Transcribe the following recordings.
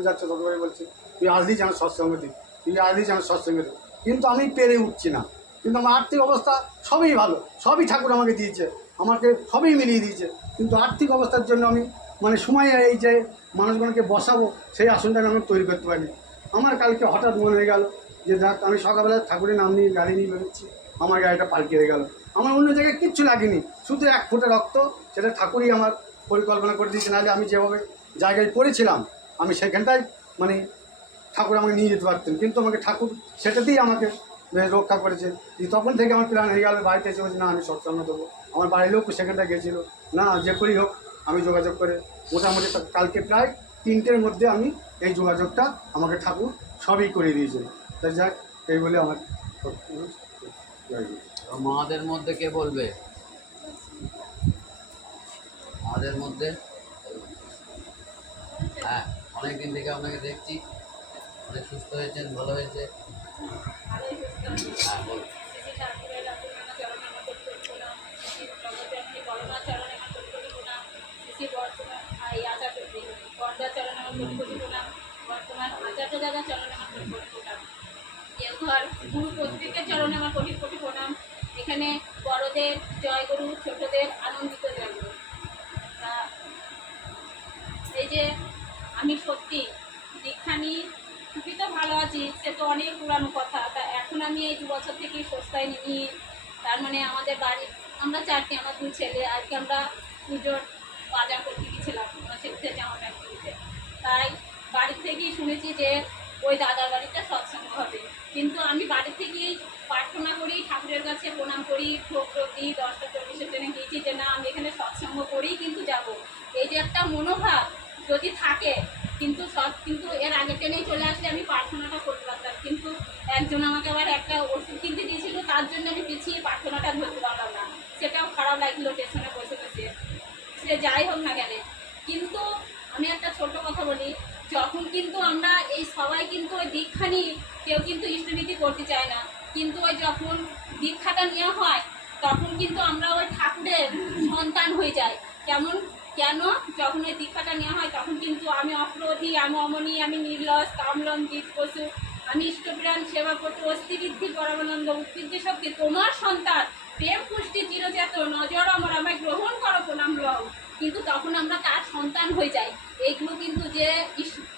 যখন যাচ্ছে ততবারই বলছে তুই আসলেই যেন সৎসঙ্গ দিই, তুই আসলেই যেন সৎসঙ্গ দিই। কিন্তু আমি পেরে উঠছি না। কিন্তু আমার আর্থিক অবস্থা সবই ভালো, সবই ঠাকুর আমাকে দিয়েছে, আমাকে সবই মিলিয়ে দিয়েছে। কিন্তু আর্থিক অবস্থার জন্য আমি মানে সময় এই যে মানুষজনকে বসাবো সেই আসনটা আমি তৈরি করতে পারিনি। আমার কালকে হঠাৎ মনে হয়ে গেল যে দেখ আমি সকালবেলা ঠাকুরের নাম নিয়ে গাড়ি নিয়ে বেরোচ্ছি, আমার গাড়িটা পাল্টি হয়ে গেল। আমার অন্য জায়গায় কিচ্ছু লাগেনি, শুধু এক ফোঁটা রক্ত, সেটা ঠাকুরই আমার পরিকল্পনা করে দিয়েছে। নাহলে আমি যেভাবে জায়গায় পড়েছিলাম আমি সেখানটায় মানে ঠাকুর আমাকে নিয়ে যেতে পারতেন, কিন্তু আমাকে ঠাকুর সেটাতেই আমাকে রক্ষা করেছে। তখন থেকে আমার প্ল্যান হয়ে গেল, বাড়িতে এসে বলছি না আমি সৎসঙ্গ দেবো। আমার বাড়ির লোক সেখানটায় গেছিলো, না যে করেই হোক আমি যোগাযোগ করে মোটামুটি কালকে প্রায় 3টের মধ্যে আমি এই যোগাযোগটা আমাকে ঠাকুর সবই করে দিয়েছিল। তাই যাক, এই বলে আমার মাদের মধ্যে কে বলবে? মাদের মধ্যে হ্যাঁ, অনেকদিন থেকে আপনাকে দেখছি, অনেক সুস্থ হয়েছেন, ভালো হয়েছে। হ্যাঁ বল। গুরু প্রত্যেকের চরণে আমার কোটি কোটি প্রণাম। এখানে বড়দের জয় গুরু, ছোটদের আনন্দিত জয় গুরু। এই যে আমি সত্যি দীক্ষা নিয়ে খুবই তো ভালো আছি, সে তো অনেক পুরানো কথা। তা এখন আমি এই 2 বছর থেকেই সস্তায় নিয়ে, তার মানে আমাদের বাড়ি আমরা 4টি, আমার 2 ছেলে, আজকে আমরা পুজোর বাজার করতে গিয়েছিলাম আমার ছেলেদের জামা প্যান্ট কিনতে। তাই বাড়ি থেকেই শুনেছি যে ওই দাদার বাড়িটা সৎসঙ্গ হবে, কিন্তু আমি বাড়ি থেকেই প্রার্থনা করি, ঠাকুরের কাছে প্রণাম করি, ঠোক দিই, 10টা 40-এর ট্রেনে গিয়েছি যে না আমি এখানে সৎসঙ্গ করেই কিন্তু যাব। এই যে একটা মনোভাব যদি থাকে, কিন্তু কিন্তু এর আগে ট্রেনেই চলে আসলে আমি প্রার্থনাটা করতে পারতাম। কিন্তু একজন আমাকে আবার একটা ওষুধ কিনতে দিয়েছিল, তার জন্য আমি পিছিয়ে প্রার্থনাটা ধরতে পারলাম না। সেটাও খারাপ লাগলো স্টেশনে বসে বসে। সে যাই হোক না কেন, কিন্তু আমি একটা ছোট কথা বলি, যখন কিন্তু আমরা এই সবাই কিন্তু ওই দীক্ষা নিই, কেউ কিন্তু ইষ্টনীতি করতে চায় না, কিন্তু ওই যখন দীক্ষাটা নেওয়া হয় তখন কিন্তু আমরা ওই ঠাকুরের সন্তান হয়ে যাই। কেন যখন ওই দীক্ষাটা নেওয়া হয় তখন কিন্তু আমি অক্রোধী, আমি অমনি, আমি নির্লস, কামলঞ্জিত পশু, আমি ইষ্টপ্রাণ সেবা করতে অস্থিবৃদ্ধি পরমানন্দ উদ্ভিদ্য শক্তি তোমার সন্তান প্রেম পুষ্টি চিরচেত নজর আমার, আমায় গ্রহণ করো প্রণাম লও। কিন্তু তখন আমরা তার সন্তান হয়ে যাই। এইগুলো কিন্তু যে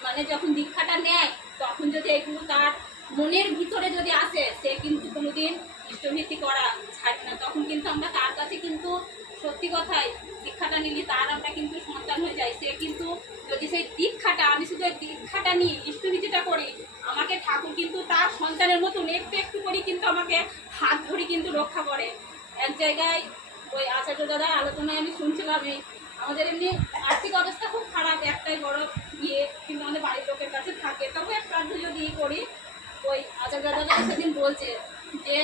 মানে যখন দীক্ষাটা নেয় তখন যদি এগুলো তার মনের ভিতরে যদি আসে, সে কিন্তু কোনোদিন ইষ্টভীতি করা ছাড়বে না। তখন কিন্তু আমরা তার কাছে কিন্তু সত্যি কথাই দীক্ষাটা নিলে তার আমরা কিন্তু সন্তান হয়ে যাই। সে কিন্তু যদি সেই দীক্ষাটা, আমি শুধু ওই দীক্ষাটা নিই, ইষ্টভীতিটা করি, আমাকে ঠাকুর কিন্তু তার সন্তানের মতন একটু একটু করে কিন্তু আমাকে হাত ধরে কিন্তু রক্ষা করে। এক জায়গায় ওই আচার্য দাদা আলোচনায় আমি শুনছিলাম, আমাদের এমনি আর্থিক অবস্থা খুব খারাপ, একটাই বড় বিয়ে, কিন্তু আমাদের বাড়ির লোকের কাছে থাকে, তবু এক প্রার্থ যদি করি, ওই আচার্য দাদা সেদিন বলছে যে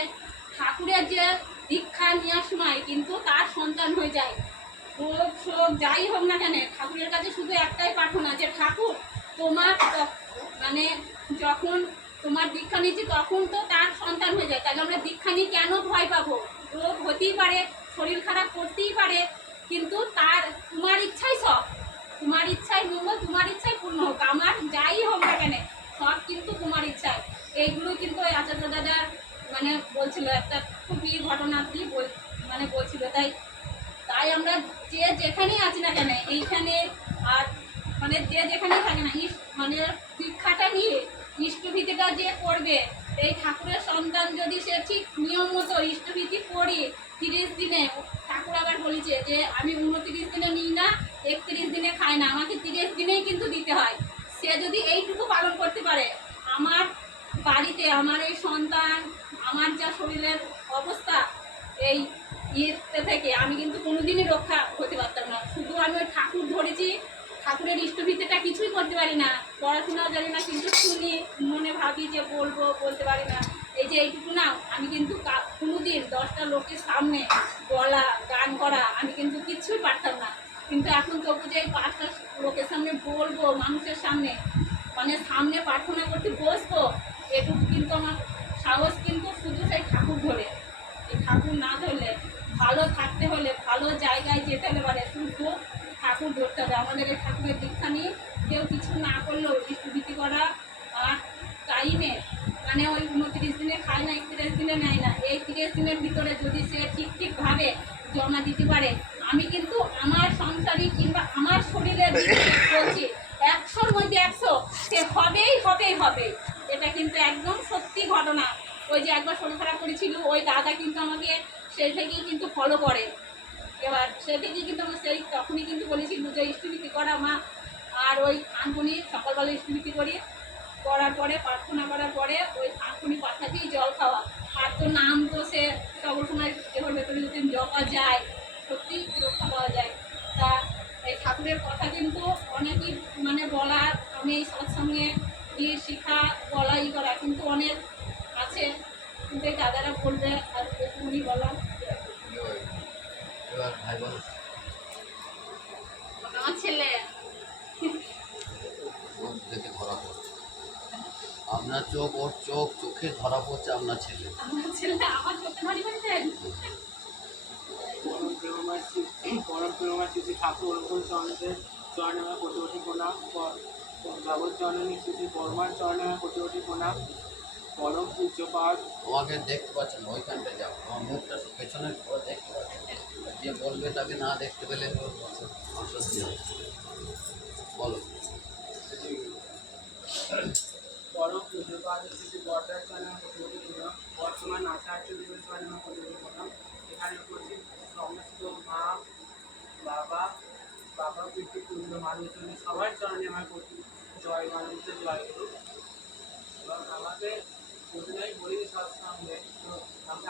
ঠাকুরের যে দীক্ষা নেওয়ার সময় কিন্তু তার সন্তান হয়ে যায়। রোগ শোক যাই হোক না কেন, ঠাকুরের কাছে শুধু একটাই প্রার্থনা যে ঠাকুর তোমার মানে যখন তোমার দীক্ষা নিচ্ছি তখন তো তার সন্তান হয়ে যায়। তাহলে আমরা দীক্ষা নিয়ে কেন ভয় পাবো? রোগ হতেই পারে, শরীর খারাপ করতেই পারে, কিন্তু তার তোমার ইচ্ছাই সব, তোমার ইচ্ছাই মঙ্গল, তোমার ইচ্ছাই পূর্ণ হোক, আমার যাই হোক না কেন সব কিন্তু তোমার ইচ্ছায়। এইগুলো কিন্তু ওই আচার্য দাদার মানে বলছিল, একটা খুবই ঘটনা কি মানে বলছিল। তাই আমরা যে যেখানেই আছি না কেন এইখানে, আর মানে যে যেখানেই থাকে না, মানে দীক্ষাটা নিয়ে ইষ্টভীতিটা যে করবে, এই ঠাকুরের সন্তান যদি সে ঠিক নিয়ম মতো ইষ্টভীতি করি 30 দিনে, ঠাকুর আবার বলেছে যে আমি 29 দিনে নিই না, 31 দিনে খাই না, আমাকে 30 দিনেই কিন্তু দিতে হয়। সে যদি এইটুকু পালন করতে পারে, আমার বাড়িতে আমার এই সন্তান, আমার যা শরীরের অবস্থা, এই ইয়েতে থেকে আমি কিন্তু কোনোদিনই রক্ষা হতে পারতাম না। শুধু আমি ওই ঠাকুর ধরেছি, ঠাকুরের ইষ্টভীতিটা কিছুই করতে পারি না, পড়াশোনাও জানি না, কিন্তু শুনি মনে ভাবি যে বলবো, বলতে পারি না। এই যে এইটুকু না, আমি কিন্তু কোনোদিন 10টা লোকের সামনে বলা, গান করা আমি কিন্তু কিচ্ছুই পারতাম না। কিন্তু এখন তবু যে 5টা লোকের সামনে বলবো, মানুষের সামনে মানে সামনে প্রার্থনা করতে বসবো, এটুকু কিন্তু আমার সাহস কিন্তু শুধু সেই ঠাকুর ধরে। এই ঠাকুর না ধরলে, ভালো থাকতে হলে, ভালো জায়গায় যেতে হলে শুধু ঠাকুর ধরতে হবে। আমাদের এই ঠাকুরের দীক্ষা নিয়ে কেউ কিছু না করলেও মানে ওই 29 দিনে খায় না, 31 দিনে নেয় না, এই 30 দিনের ভিতরে যদি সে ঠিকভাবে জমা দিতে পারে, আমি কিন্তু আমার সংসারী কিংবা আমার শরীরের দিক থেকে বলছি 100-র মধ্যে 100 সে হবে। এটা কিন্তু একদম সত্যি ঘটনা। ওই যে একবার শরীর খারাপ করেছিল, ওই দাদা কিন্তু আমাকে সেই থেকেই কিন্তু ফলো করে। এবার সে থেকেই কিন্তু আমার সেই তখনই কিন্তু বলেছিল যে ইষ্টভীতি করা মা, আর ওই থানকুনি সকালবেলা ইষ্টভীতি করি, করার পরে প্রার্থনা করার পরে ওই থানকুনি পাতাতেই জল খাওয়া। আর তো নাম তো সে সকল সময় দেহর ভেতরে যদি জপা যায় সত্যি রক্ষা পাওয়া যায়। তা এই ঠাকুরের কথা কিন্তু অনেকই মানে বলার, আমি এই সৎসঙ্গে গিয়ে শিখা বলা করা কিন্তু অনেক আছে, কিন্তু এই দাদারা বলবে আর উনি বলা। এবার ভাই বলো। আমার ছেলে চোখ দেখে ধরা পড়ছে আপনার চোখ, ওর চোখে ধরা পড়ছে আপনার ছেলে। আমার চোখে ধরি বলছেন। পরম প্রেমার শ্রী ঠাকুর অনুকূল চরণের চরণে আমার কোটি কোটি প্রণাম। জগৎ জননী শ্রী পরমার চরণে আমার কোটি কোটি প্রণাম। পরম পূজ্যপাদ আমাকে দেখতে পাচ্ছেন, ওইখানটা যাও, আমার মুখটা পেছনের ঘরে দেখতে পাচ্ছেন। যে বলবে তাকে না দেখতে পেলে তো অস্বস্তি হবে। বলো। পরম পূজ্যপাদ শ্রী বর্দার চরণে আমার কোটি কোটি প্রণাম। বর্তমান আচার্য দেবের চরণে আমার কোটি কোটি প্রণাম। এখানে উপস্থিত সমস্ত মা বাবা পিতৃপুত্র মানুষজন সবার চরণে আমার কোটি জয় মানুষের জয় গুরু। এবং আমাকে প্রতিদিনই বলি সৎসঙ্গে, তো আমাকে